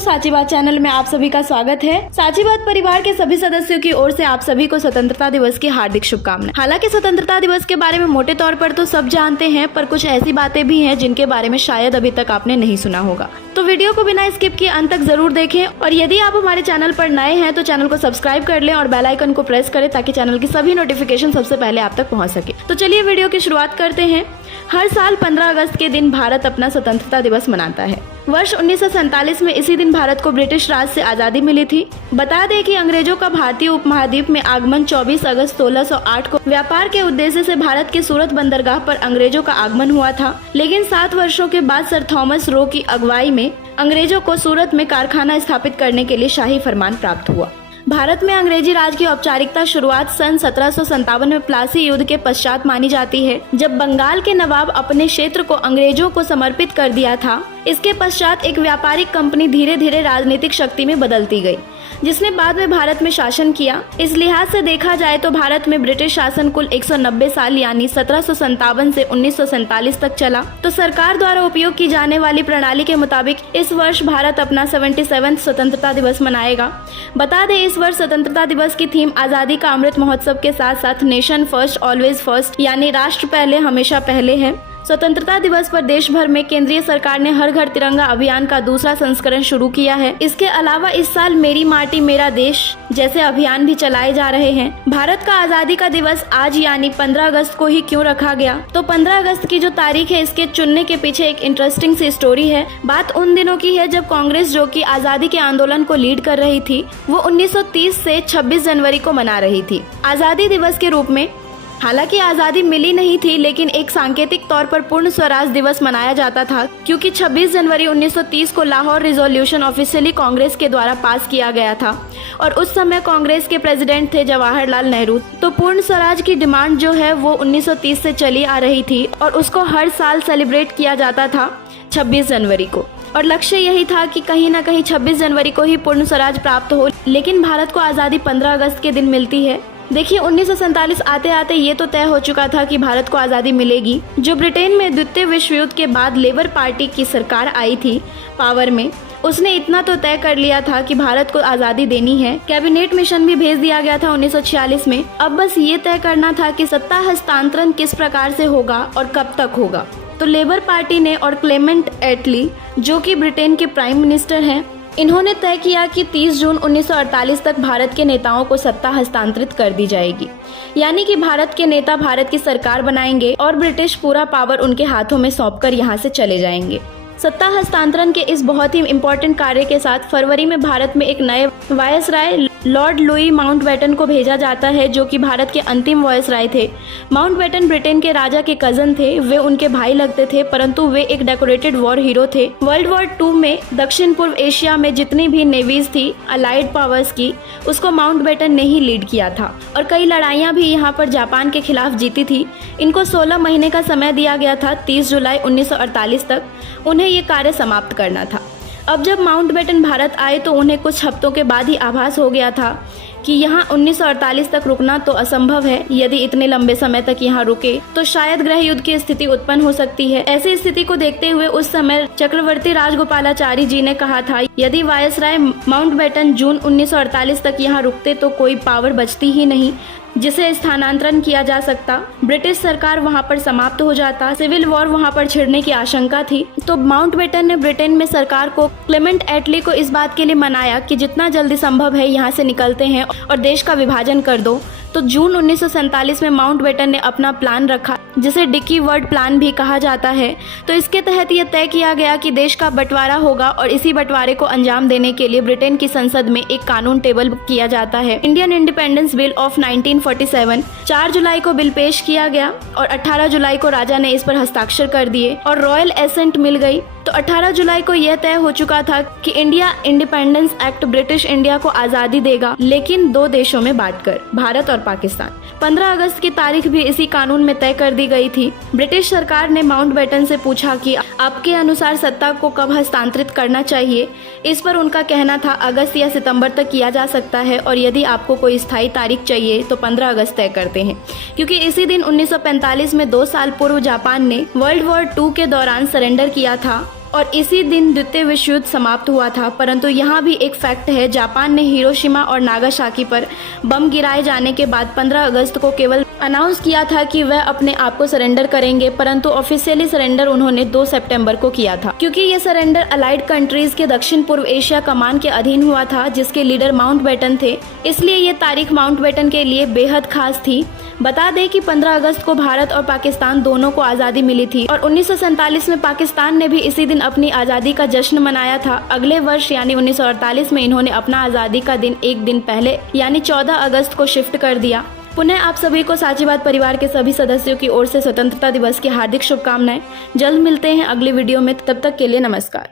साची बात चैनल में आप सभी का स्वागत है। साची बात परिवार के सभी सदस्यों की ओर से आप सभी को स्वतंत्रता दिवस की हार्दिक शुभकामनाएं। हालांकि स्वतंत्रता दिवस के बारे में मोटे तौर पर तो सब जानते हैं, पर कुछ ऐसी बातें भी हैं जिनके बारे में शायद अभी तक आपने नहीं सुना होगा। तो वीडियो को बिना स्किप किए अंत तक जरूर देखें और यदि आप हमारे चैनल पर नए हैं तो चैनल को सब्सक्राइब कर लें और बेल आइकन को प्रेस करें ताकि चैनल की सभी नोटिफिकेशन सबसे पहले आप तक पहुंच सके। तो चलिए वीडियो की शुरुआत करते हैं। हर साल 15 अगस्त के दिन भारत अपना स्वतंत्रता दिवस मनाता है। वर्ष 1947 में इसी दिन भारत को ब्रिटिश राज से आजादी मिली थी। बता दें कि अंग्रेजों का भारतीय उपमहाद्वीप में आगमन 24 अगस्त 1608 को व्यापार के उद्देश्य से भारत के सूरत बंदरगाह पर अंग्रेजों का आगमन हुआ था। लेकिन 7 वर्षों के बाद सर थॉमस रो की अगुवाई में अंग्रेजों को सूरत में कारखाना स्थापित करने के लिए शाही फरमान प्राप्त हुआ। भारत में अंग्रेजी राज की औपचारिकता शुरुआत सन 1757 में प्लासी युद्ध के पश्चात मानी जाती है, जब बंगाल के नवाब अपने क्षेत्र को अंग्रेजों को समर्पित कर दिया था। इसके पश्चात एक व्यापारिक कंपनी धीरे धीरे राजनीतिक शक्ति में बदलती गई, जिसने बाद में भारत में शासन किया। इस लिहाज से देखा जाए तो भारत में ब्रिटिश शासन कुल 190 साल यानी 1757 से 1947 तक चला। तो सरकार द्वारा उपयोग की जाने वाली प्रणाली के मुताबिक इस वर्ष भारत अपना 77वां स्वतंत्रता दिवस मनाएगा। बता दें, इस वर्ष स्वतंत्रता दिवस की थीम आजादी का अमृत महोत्सव के साथ साथ नेशन फर्स्ट ऑलवेज फर्स्ट यानी राष्ट्र पहले हमेशा पहले है। स्वतंत्रता दिवस पर देश भर में केंद्रीय सरकार ने हर घर तिरंगा अभियान का दूसरा संस्करण शुरू किया है। इसके अलावा इस साल मेरी माटी मेरा देश जैसे अभियान भी चलाए जा रहे हैं। भारत का आजादी का दिवस आज यानी 15 अगस्त को ही क्यों रखा गया? तो 15 अगस्त की जो तारीख है, इसके चुनने के पीछे एक इंटरेस्टिंग सी स्टोरी है। बात उन दिनों की है जब कांग्रेस, जो कि आजादी के आंदोलन को लीड कर रही थी, वो 1930 से 26 जनवरी को मना रही थी आजादी दिवस के रूप में। हालांकि आज़ादी मिली नहीं थी, लेकिन एक सांकेतिक तौर पर पूर्ण स्वराज दिवस मनाया जाता था, क्योंकि 26 जनवरी 1930 को लाहौर रिजोल्यूशन ऑफिशियली कांग्रेस के द्वारा पास किया गया था और उस समय कांग्रेस के प्रेसिडेंट थे जवाहरलाल नेहरू। तो पूर्ण स्वराज की डिमांड जो है वो 1930 से चली आ रही थी और उसको हर साल सेलिब्रेट किया जाता था 26 जनवरी को। और लक्ष्य यही था कि कहीं ना कहीं 26 जनवरी को ही पूर्ण स्वराज प्राप्त हो। लेकिन भारत को आज़ादी 15 अगस्त के दिन मिलती है। देखिए, 1947 आते आते ये तो तय हो चुका था कि भारत को आज़ादी मिलेगी। जो ब्रिटेन में द्वितीय विश्व युद्ध के बाद लेबर पार्टी की सरकार आई थी पावर में, उसने इतना तो तय कर लिया था कि भारत को आज़ादी देनी है। कैबिनेट मिशन भी भेज दिया गया था 1946 में। अब बस ये तय करना था कि सत्ता हस्तांतरण किस प्रकार से होगा और कब तक होगा। तो लेबर पार्टी ने और क्लेमेंट एटली, जो कि ब्रिटेन के प्राइम मिनिस्टर हैं, इन्होंने तय किया कि 30 जून 1948 तक भारत के नेताओं को सत्ता हस्तांतरित कर दी जाएगी, यानी कि भारत के नेता भारत की सरकार बनाएंगे और ब्रिटिश पूरा पावर उनके हाथों में सौंपकर यहाँ से चले जाएंगे। सत्ता हस्तांतरण के इस बहुत ही इम्पोर्टेंट कार्य के साथ फरवरी में भारत में एक नए वायसराय लॉर्ड लुई माउंटबेटन को भेजा जाता है, जो कि भारत के अंतिम वायसराय थे। माउंटबेटन ब्रिटेन के राजा के कजन थे, वे उनके भाई लगते थे, परंतु वे एक डेकोरेटेड वॉर हीरो थे। वर्ल्ड वॉर 2 में दक्षिण पूर्व एशिया में जितनी भी नेवीज थी अलाइड पावर्स की, उसको माउंटबेटन ने ही लीड किया था और कई लड़ाइयाँ भी यहाँ पर जापान के खिलाफ जीती थी। इनको 16 महीने का समय दिया गया था, 30 जुलाई 1948 तक उन्हें ये कार्य समाप्त करना था। अब जब माउंटबेटन भारत आए तो उन्हें कुछ हफ्तों के बाद ही आभास हो गया था कि यहाँ 1948 तक रुकना तो असंभव है। यदि इतने लंबे समय तक यहाँ रुके तो शायद गृह युद्ध की स्थिति उत्पन्न हो सकती है। ऐसी स्थिति को देखते हुए उस समय चक्रवर्ती राजगोपालाचारी जी ने कहा था, यदि वायसराय माउंटबेटन जून 1948 तक यहाँ रुकते तो कोई पावर बचती ही नहीं जिसे स्थानांतरण किया जा सकता। ब्रिटिश सरकार वहां पर समाप्त हो जाता, सिविल वॉर वहां पर छिड़ने की आशंका थी। तो माउंटबेटन ने ब्रिटेन में सरकार को, क्लेमेंट एटली को इस बात के लिए मनाया कि जितना जल्दी संभव है यहाँ से निकलते हैं और देश का विभाजन कर दो। तो जून 1947 में माउंटबेटन ने अपना प्लान रखा, जिसे डिकी वर्ड प्लान भी कहा जाता है। तो इसके तहत यह तय किया गया कि देश का बंटवारा होगा और इसी बंटवारे को अंजाम देने के लिए ब्रिटेन की संसद में एक कानून टेबल किया जाता है, इंडियन इंडिपेंडेंस बिल ऑफ 1947। 4 जुलाई को बिल पेश किया गया और 18 जुलाई को राजा ने इस पर हस्ताक्षर कर दिए और रॉयल एसेंट मिल गई। तो 18 जुलाई को यह तय हो चुका था कि India independence act British India को आज़ादी देगा, लेकिन 2 देशों में बांटकर, भारत और पाकिस्तान। 15 अगस्त की तारीख भी इसी कानून में तय कर दी गई थी। ब्रिटिश सरकार ने माउंटबेटन से पूछा कि आपके अनुसार सत्ता को कब हस्तांतरित करना चाहिए। इस पर उनका कहना था अगस्त या सितंबर तक किया जा सकता है और यदि आपको कोई स्थायी तारीख चाहिए तो 15 अगस्त तय करते हैं, क्योंकि इसी दिन 1945 में 2 साल पूर्व जापान ने वर्ल्ड वॉर 2 के दौरान सरेंडर किया था और इसी दिन द्वितीय विश्व युद्ध समाप्त हुआ था। परंतु यहाँ भी एक फैक्ट है, जापान ने हिरोशिमा और नागासाकी पर बम गिराए जाने के बाद 15 अगस्त को केवल अनाउंस किया था कि वह अपने आप को सरेंडर करेंगे, परंतु ऑफिशियली सरेंडर उन्होंने 2 सितंबर को किया था। क्योंकि ये सरेंडर अलाइड कंट्रीज के दक्षिण पूर्व एशिया कमान के अधीन हुआ था, जिसके लीडर माउंटबेटन थे, इसलिए ये तारीख माउंटबेटन के लिए बेहद खास थी। बता दें कि 15 अगस्त को भारत और पाकिस्तान दोनों को आज़ादी मिली थी और 1947 में पाकिस्तान ने भी इसी दिन अपनी आज़ादी का जश्न मनाया था। अगले वर्ष यानी 1948 में इन्होंने अपना आज़ादी का दिन एक दिन पहले यानी 14 अगस्त को शिफ्ट कर दिया। पुनः आप सभी को साचीवाद परिवार के सभी सदस्यों की ओर से स्वतंत्रता दिवस की हार्दिक शुभकामनाएं। जल्द मिलते हैं अगली वीडियो में, तब तक के लिए नमस्कार।